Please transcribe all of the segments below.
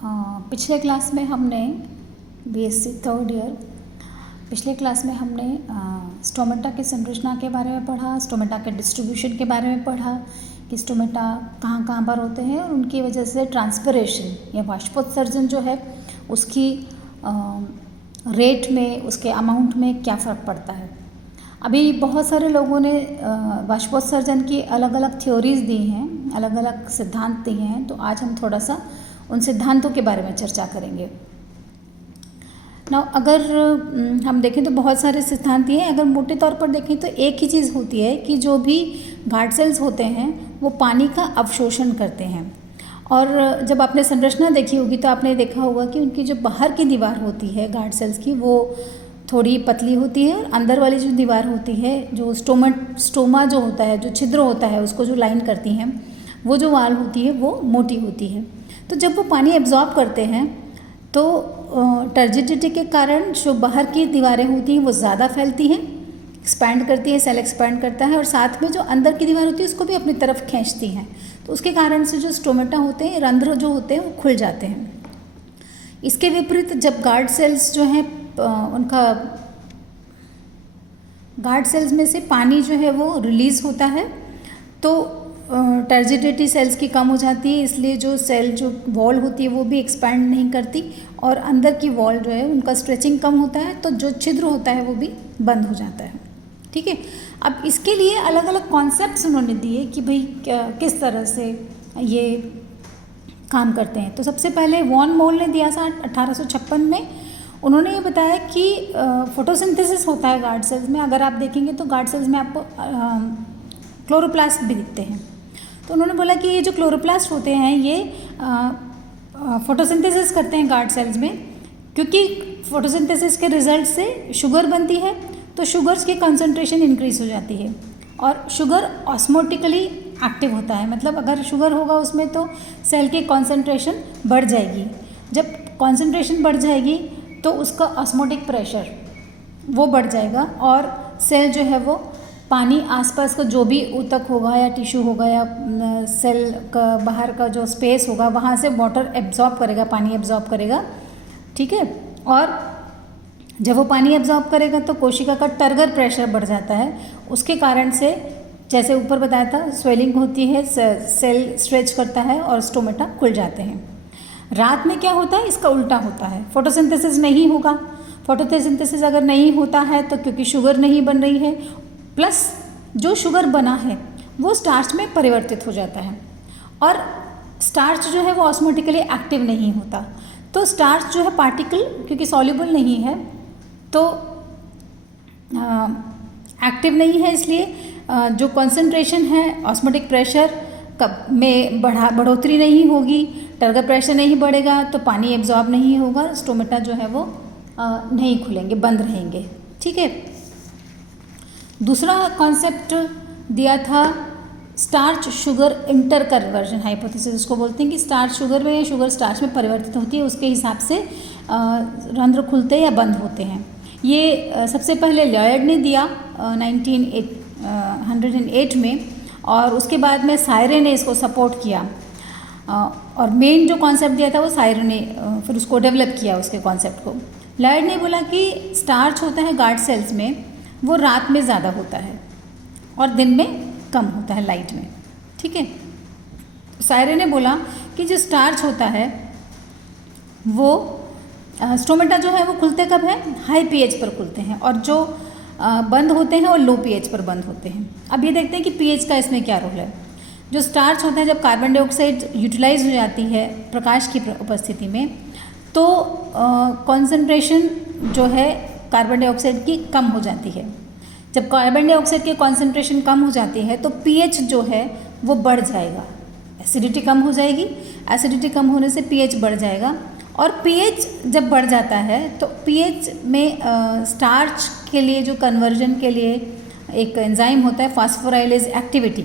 पिछले क्लास में हमने बीएससी थर्ड ईयर पिछले क्लास में हमने स्टोमेटा की संरचना के बारे में पढ़ा, स्टोमेटा के डिस्ट्रीब्यूशन के बारे में पढ़ा कि स्टोमेटा कहाँ कहाँ पर होते हैं और उनकी वजह से ट्रांसपिरेशन या बाष्पोत्सर्जन जो है उसकी रेट में, उसके अमाउंट में क्या फ़र्क पड़ता है। अभी बहुत सारे लोगों ने बाष्पोत्सर्जन की अलग अलग थ्योरीज दी हैं, अलग अलग सिद्धांत दिए हैं, तो आज हम थोड़ा सा उन सिद्धांतों के बारे में चर्चा करेंगे। ना अगर हम देखें तो बहुत सारे सिद्धांत दिए हैं। अगर मोटे तौर पर देखें तो एक ही चीज़ होती है कि जो भी गार्ड सेल्स होते हैं वो पानी का अवशोषण करते हैं। और जब आपने संरचना देखी होगी तो आपने देखा होगा कि उनकी जो बाहर की दीवार होती है गार्ड सेल्स की वो थोड़ी पतली होती है और अंदर वाली जो दीवार होती है, जो स्टोमा जो होता है, जो छिद्र होता है, उसको जो लाइन करती हैं, वो जो वाल होती है वो मोटी होती है। तो जब वो पानी एब्जॉर्ब करते हैं तो टर्जिडिटी के कारण जो बाहर की दीवारें होती हैं वो ज़्यादा फैलती हैं, एक्सपैंड करती है, सेल एक्सपैंड करता है और साथ में जो अंदर की दीवार होती है उसको भी अपनी तरफ खींचती हैं। तो उसके कारण से जो स्टोमेटा होते हैं, रंध्र जो होते हैं वो खुल जाते हैं। इसके विपरीत जब गार्ड सेल्स जो हैं उनका गार्ड सेल्स में से पानी जो है वो रिलीज़ होता है तो टर्जिडिटी सेल्स की कम हो जाती है, इसलिए जो सेल जो वॉल होती है वो भी एक्सपैंड नहीं करती और अंदर की वॉल जो है उनका स्ट्रेचिंग कम होता है, तो जो छिद्र होता है वो भी बंद हो जाता है। ठीक है, अब इसके लिए अलग अलग कॉन्सेप्ट्स उन्होंने दिए कि भाई किस तरह से ये काम करते हैं। तो सबसे पहले वॉन मोल ने दिया था 1856 में। उन्होंने ये बताया कि फोटोसिंथेसिस होता है गार्ड सेल्स में। अगर आप देखेंगे तो गार्ड सेल्स में आपको क्लोरोप्लास्ट भी दिखते हैं। तो उन्होंने बोला कि ये जो क्लोरोप्लास्ट होते हैं ये फोटोसिंथेसिस करते हैं गार्ड सेल्स में, क्योंकि फोटोसिंथेसिस के रिजल्ट से शुगर बनती है, तो शुगर्स की कंसंट्रेशन इंक्रीज हो जाती है और शुगर ऑस्मोटिकली एक्टिव होता है। मतलब अगर शुगर होगा उसमें तो सेल की कंसंट्रेशन बढ़ जाएगी। जब कंसंट्रेशन बढ़ जाएगी तो उसका ऑस्मोटिक प्रेशर वो बढ़ जाएगा और सेल जो है वो पानी आसपास का जो भी ऊतक होगा या टिश्यू होगा या सेल का बाहर का जो स्पेस होगा वहाँ से वाटर एब्जॉर्ब करेगा, पानी एब्जॉर्ब करेगा। ठीक है, और जब वो पानी एब्जॉर्ब करेगा तो कोशिका का टर्गर प्रेशर बढ़ जाता है। उसके कारण से जैसे ऊपर बताया था स्वेलिंग होती है, सेल स्ट्रेच करता है और स्टोमेटा खुल जाते हैं। रात में क्या होता है, इसका उल्टा होता है, फोटोसिंथेसिस नहीं होगा। फोटोसिंथेसिस अगर नहीं होता है तो क्योंकि शुगर नहीं बन रही है, प्लस जो शुगर बना है वो स्टार्च में परिवर्तित हो जाता है और स्टार्च जो है वो ऑस्मोटिकली एक्टिव नहीं होता। तो स्टार्च जो है पार्टिकल क्योंकि सॉल्युबल नहीं है तो एक्टिव नहीं है, इसलिए जो कंसंट्रेशन है ऑस्मोटिक प्रेशर में बढ़ोतरी नहीं होगी, टर्गर प्रेशर नहीं बढ़ेगा तो पानी एब्जॉर्ब नहीं होगा, स्टोमेटा जो है वो नहीं खुलेंगे, बंद रहेंगे। ठीक है, दूसरा कॉन्सेप्ट दिया था starch sugar inter conversion hypothesis. उसको बोलते हैं कि स्टार्च शुगर में या शुगर स्टार्च में परिवर्तित होती है, उसके हिसाब से रंध्र खुलते या बंद होते हैं। ये सबसे पहले लॉयड ने दिया 1908 में और उसके बाद में सायरे ने इसको सपोर्ट किया और मेन जो कॉन्सेप्ट दिया था वो सायरे ने फिर उसको डेवलप किया उसके कॉन्सेप्ट को। लॉयड ने बोला कि स्टार्च होता है गार्ड सेल्स में वो रात में ज़्यादा होता है और दिन में कम होता है, लाइट में। ठीक है, सायरे ने बोला कि जो स्टार्च होता है वो स्टोमेटा जो है वो खुलते कब है, हाई पीएच पर खुलते हैं और जो बंद होते हैं वो लो पीएच पर बंद होते हैं। अब ये देखते हैं कि पीएच का इसमें क्या रोल है। जो स्टार्च होता है जब कार्बन डाइऑक्साइड यूटिलाइज हो जाती है प्रकाश की उपस्थिति में तो कॉन्सेंट्रेशन जो है कार्बन डाइऑक्साइड की कम हो जाती है। जब कार्बन डाइऑक्साइड की कॉन्सेंट्रेशन कम हो जाती है तो पीएच जो है वो बढ़ जाएगा, एसिडिटी कम हो जाएगी, एसिडिटी कम होने से पीएच बढ़ जाएगा और पीएच जब बढ़ जाता है तो पीएच में स्टार्च के लिए जो कन्वर्जन के लिए एक एंजाइम होता है फास्फोराइलेज एक्टिविटी,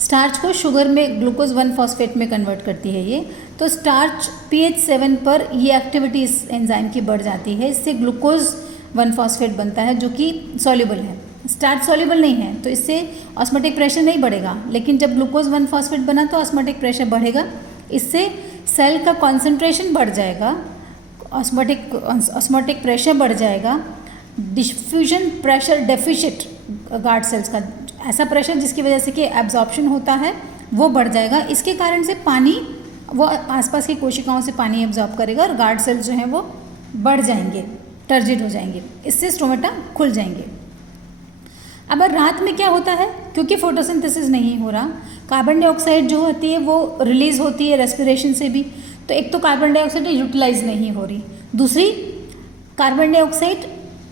स्टार्च को शुगर में ग्लूकोज 1 फॉस्फेट में कन्वर्ट करती है ये। तो स्टार्च pH 7 पर ये एक्टिविटी इस एंजाइम की बढ़ जाती है, इससे ग्लूकोज 1 फॉस्फेट बनता है जो कि सॉल्युबल है। स्टार्च सॉल्युबल नहीं है तो इससे ऑस्मोटिक प्रेशर नहीं बढ़ेगा, लेकिन जब ग्लूकोज 1 फॉस्फेट बना तो ऑस्मोटिक प्रेशर बढ़ेगा, इससे सेल का कॉन्सेंट्रेशन बढ़ जाएगा, ऑस्मोटिक प्रेशर बढ़ जाएगा, diffusion pressure deficit guard cells का, ऐसा प्रेशर जिसकी वजह से कि एब्जॉर्प्शन होता है वो बढ़ जाएगा। इसके कारण से पानी, वो आसपास की कोशिकाओं से पानी एब्जॉर्ब करेगा और गार्ड सेल्स जो हैं वो बढ़ जाएंगे, टर्जिड हो जाएंगे, इससे स्टोमेटा खुल जाएंगे। अब रात में क्या होता है, क्योंकि फोटोसिंथेसिस नहीं हो रहा, कार्बन डाइऑक्साइड जो होती है वो रिलीज होती है रेस्पिरेशन से भी, तो एक तो कार्बन डाइऑक्साइड यूटिलाइज नहीं हो रही, दूसरी कार्बन डाइऑक्साइड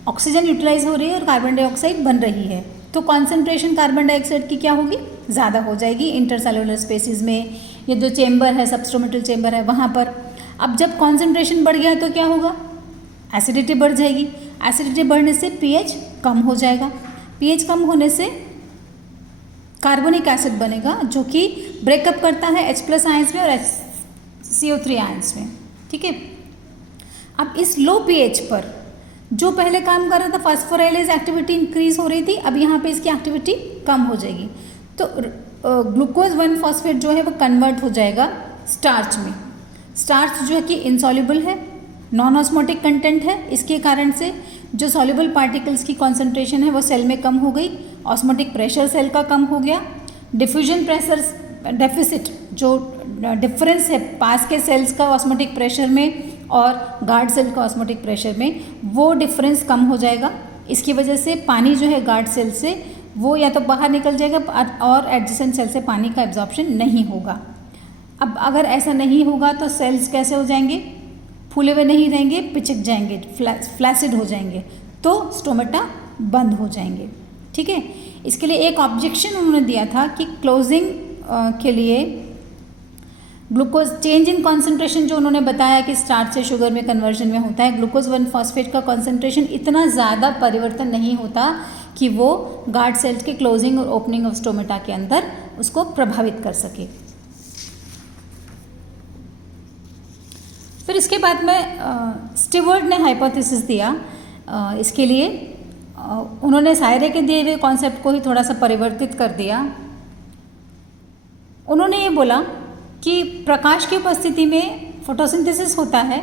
ऑक्सीजन यूटिलाइज हो रही है और कार्बन डाइऑक्साइड बन रही है, तो कॉन्सेंट्रेशन कार्बन डाइऑक्साइड की क्या होगी, ज़्यादा हो जाएगी इंटरसेलुलर स्पेसिस में, ये जो चेम्बर है, सबस्टोमेटल चेम्बर है वहाँ पर। अब जब कॉन्सेंट्रेशन बढ़ गया तो क्या होगा, एसिडिटी बढ़ जाएगी, एसिडिटी बढ़ने से पीएच कम हो जाएगा, पीएच कम होने से कार्बोनिक एसिड बनेगा जो कि ब्रेकअप करता है H+ आयंस में और CO3 आयंस में, ठीक है। अब इस लो पीएच पर जो पहले काम कर रहा था फास्फोराइलेज एक्टिविटी इंक्रीज हो रही थी, अब यहाँ पे इसकी एक्टिविटी कम हो जाएगी, तो ग्लूकोज 1 फॉस्फेट जो है वो कन्वर्ट हो जाएगा स्टार्च में। स्टार्च जो है कि इनसॉल्युबल है, नॉन ऑस्मोटिक कंटेंट है, इसके कारण से जो सॉल्युबल पार्टिकल्स की कॉन्सेंट्रेशन है वो सेल में कम हो गई, ऑस्मोटिक प्रेशर सेल का कम हो गया, डिफ्यूजन प्रेशर डेफिसिट, जो डिफरेंस है पास के सेल्स का ऑस्मोटिक प्रेशर में और गार्ड सेल का ऑस्मोटिक प्रेशर में, वो डिफरेंस कम हो जाएगा। इसकी वजह से पानी जो है गार्ड सेल से वो या तो बाहर निकल जाएगा और एडजेसेंट सेल से पानी का एब्जॉर्प्शन नहीं होगा। अब अगर ऐसा नहीं होगा तो सेल्स कैसे हो जाएंगे, फूले हुए नहीं रहेंगे, पिचक जाएंगे, फ्लैसिड हो जाएंगे, तो स्टोमेटा बंद हो जाएंगे, ठीक है। इसके लिए एक ऑब्जेक्शन उन्होंने दिया था कि क्लोजिंग के लिए ग्लूकोज चेंज इन कॉन्सेंट्रेशन, जो उन्होंने बताया कि स्टार्च से शुगर में कन्वर्जन में होता है, ग्लूकोज 1 फॉस्फेट का कॉन्सेंट्रेशन इतना ज़्यादा परिवर्तन नहीं होता कि वो गार्ड सेल्स के क्लोजिंग और ओपनिंग ऑफ स्टोमेटा के अंदर उसको प्रभावित कर सके। फिर इसके बाद में स्टीवर्ट ने हाइपोथेसिस दिया, इसके लिए उन्होंने सायरे के दिए हुए कॉन्सेप्ट को ही थोड़ा सा परिवर्तित कर दिया। उन्होंने ये बोला कि प्रकाश की उपस्थिति में फोटोसिंथेसिस होता है,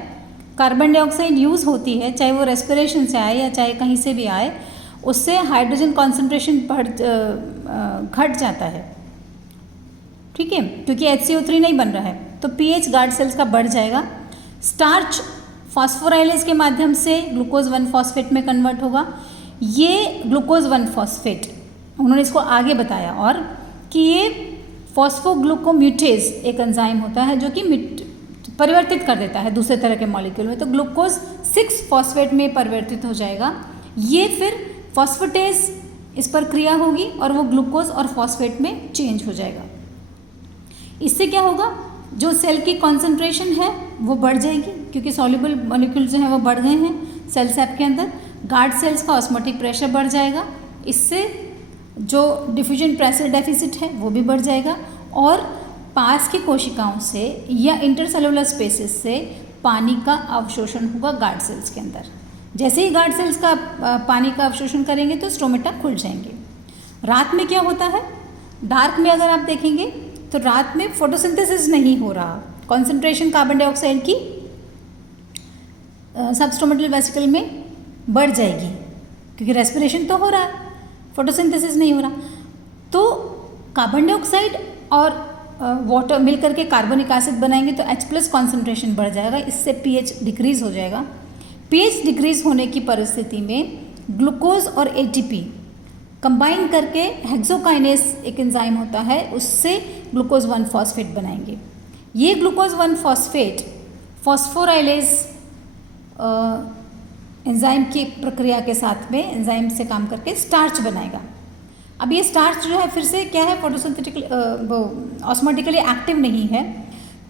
कार्बन डाइऑक्साइड यूज़ होती है, चाहे वो रेस्पिरेशन से आए या चाहे कहीं से भी आए, उससे हाइड्रोजन कॉन्सेंट्रेशन घट जाता है, ठीक है, क्योंकि HCO3 नहीं बन रहा है, तो पीएच गार्ड सेल्स का बढ़ जाएगा। स्टार्च फॉस्फोराइलेज के माध्यम से ग्लूकोज 1 फॉस्फेट में कन्वर्ट होगा। ये ग्लूकोज 1 फॉस्फेट उन्होंने इसको आगे बताया और कि ये फॉस्फोग्लूकोम्यूटेज एक एंजाइम होता है जो कि परिवर्तित कर देता है दूसरे तरह के मॉलिक्यूल में, तो ग्लूकोज 6 फॉस्फेट में परिवर्तित हो जाएगा। ये फिर फॉस्फेटेज इस पर क्रिया होगी और वो ग्लूकोज और फॉस्फेट में चेंज हो जाएगा। इससे क्या होगा, जो सेल की कॉन्सेंट्रेशन है वो बढ़ जाएगी क्योंकि सॉल्युबल मॉलिक्यूल जो हैं वो बढ़ गए हैं सेल सैप के अंदर। गार्ड सेल्स का ऑस्मोटिक प्रेशर बढ़ जाएगा, इससे जो डिफ्यूजन प्रेशर डेफिसिट है वो भी बढ़ जाएगा और पास की कोशिकाओं से या इंटरसेलुलर स्पेसेस से पानी का अवशोषण होगा गार्ड सेल्स के अंदर। जैसे ही गार्ड सेल्स का पानी का अवशोषण करेंगे तो स्टोमेटा खुल जाएंगे। रात में क्या होता है, डार्क में अगर आप देखेंगे तो रात में फोटोसिंथेसिस नहीं हो रहा, कॉन्सेंट्रेशन कार्बन डाइऑक्साइड की सबस्टोमेटल वेसिकल में बढ़ जाएगी क्योंकि रेस्पिरेशन तो हो रहा है, फोटोसिंथेसिस नहीं हो रहा, तो कार्बन डाइऑक्साइड और वाटर मिलकर के कार्बोनिक एसिड बनाएंगे तो H+ कॉन्सेंट्रेशन बढ़ जाएगा, इससे pH डिक्रीज हो जाएगा। pH डिक्रीज होने की परिस्थिति में ग्लूकोज और ATP कंबाइन करके हेक्सोकाइनेस एक एंजाइम होता है, उससे ग्लूकोज 1 फॉस्फेट बनाएंगे। ये ग्लूकोज 1 फॉस्फेट फॉस्फोराइलेज एंजाइम की प्रक्रिया के साथ में एंजाइम से काम करके स्टार्च बनाएगा। अब ये स्टार्च जो है फिर से क्या है, फोटोसिंथेटिकली ऑस्मोटिकली एक्टिव नहीं है,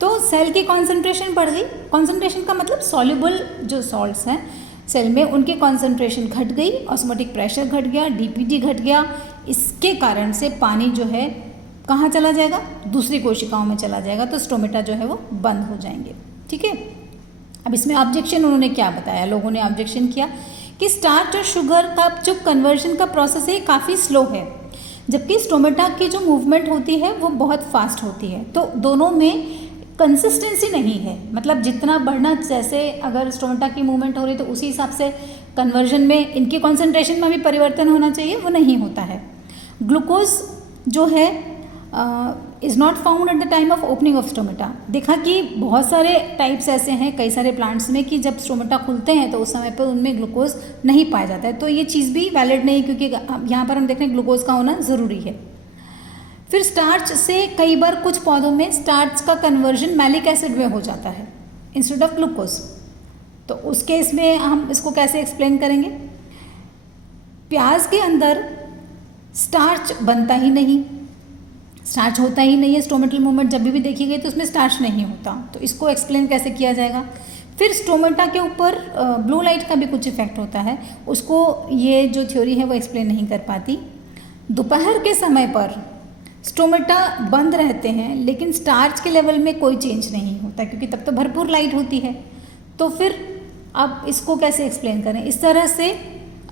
तो सेल की कॉन्सेंट्रेशन बढ़ गई। कॉन्सेंट्रेशन का मतलब सॉल्युबल जो सॉल्ट्स हैं सेल में उनकी कॉन्सेंट्रेशन घट गई, ऑस्मोटिक प्रेशर घट गया, DPT घट गया। इसके कारण से पानी जो है कहाँ चला जाएगा, दूसरी कोशिकाओं में चला जाएगा, तो स्टोमेटा जो है वो बंद हो जाएंगे, ठीक है। अब इसमें ऑब्जेक्शन उन्होंने क्या बताया, लोगों ने ऑब्जेक्शन किया कि स्टार्च और शुगर का जो कन्वर्जन का प्रोसेस है काफ़ी स्लो है, जबकि स्टोमेटा की जो मूवमेंट होती है वो बहुत फास्ट होती है, तो दोनों में कंसिस्टेंसी नहीं है, मतलब जितना बढ़ना, जैसे अगर स्टोमेटा की मूवमेंट हो रही तो उसी हिसाब से कन्वर्जन में इनके कॉन्सेंट्रेशन में भी परिवर्तन होना चाहिए, वो नहीं होता है। ग्लूकोज जो है is not found at the time of opening of stomata. देखा कि बहुत सारे टाइप्स ऐसे हैं कई सारे प्लांट्स में कि जब स्टोमेटा खुलते हैं तो उस समय पर उनमें ग्लूकोज नहीं पाया जाता है, तो ये चीज़ भी वैलिड नहीं, क्योंकि यहाँ पर हम देख रहे हैं ग्लूकोज का होना ज़रूरी है। फिर स्टार्च से कई बार कुछ पौधों में स्टार्च का कन्वर्जन मैलिक एसिड में हो जाता है इंस्टेड ऑफ ग्लूकोज, तो उस केस में हम इसको कैसे एक्सप्लेन करेंगे? प्याज के अंदर स्टार्च बनता ही नहीं, स्टार्च होता ही नहीं है, स्टोमेटल मूवमेंट जब भी देखी गई तो उसमें स्टार्च नहीं होता, तो इसको एक्सप्लेन कैसे किया जाएगा? फिर स्टोमेटा के ऊपर ब्लू लाइट का भी कुछ इफेक्ट होता है, उसको ये जो थ्योरी है वो एक्सप्लेन नहीं कर पाती। दोपहर के समय पर स्टोमेटा बंद रहते हैं लेकिन स्टार्च के लेवल में कोई चेंज नहीं होता, क्योंकि तब तो भरपूर लाइट होती है, तो फिर आप इसको कैसे एक्सप्लेन करें? इस तरह से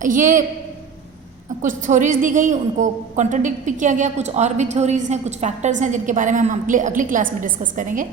ये कुछ थ्योरीज दी गई, उनको कॉन्ट्रडिक्ट भी किया गया, कुछ और भी थ्योरीज हैं, कुछ फैक्टर्स हैं जिनके बारे में हम अगली क्लास में डिस्कस करेंगे।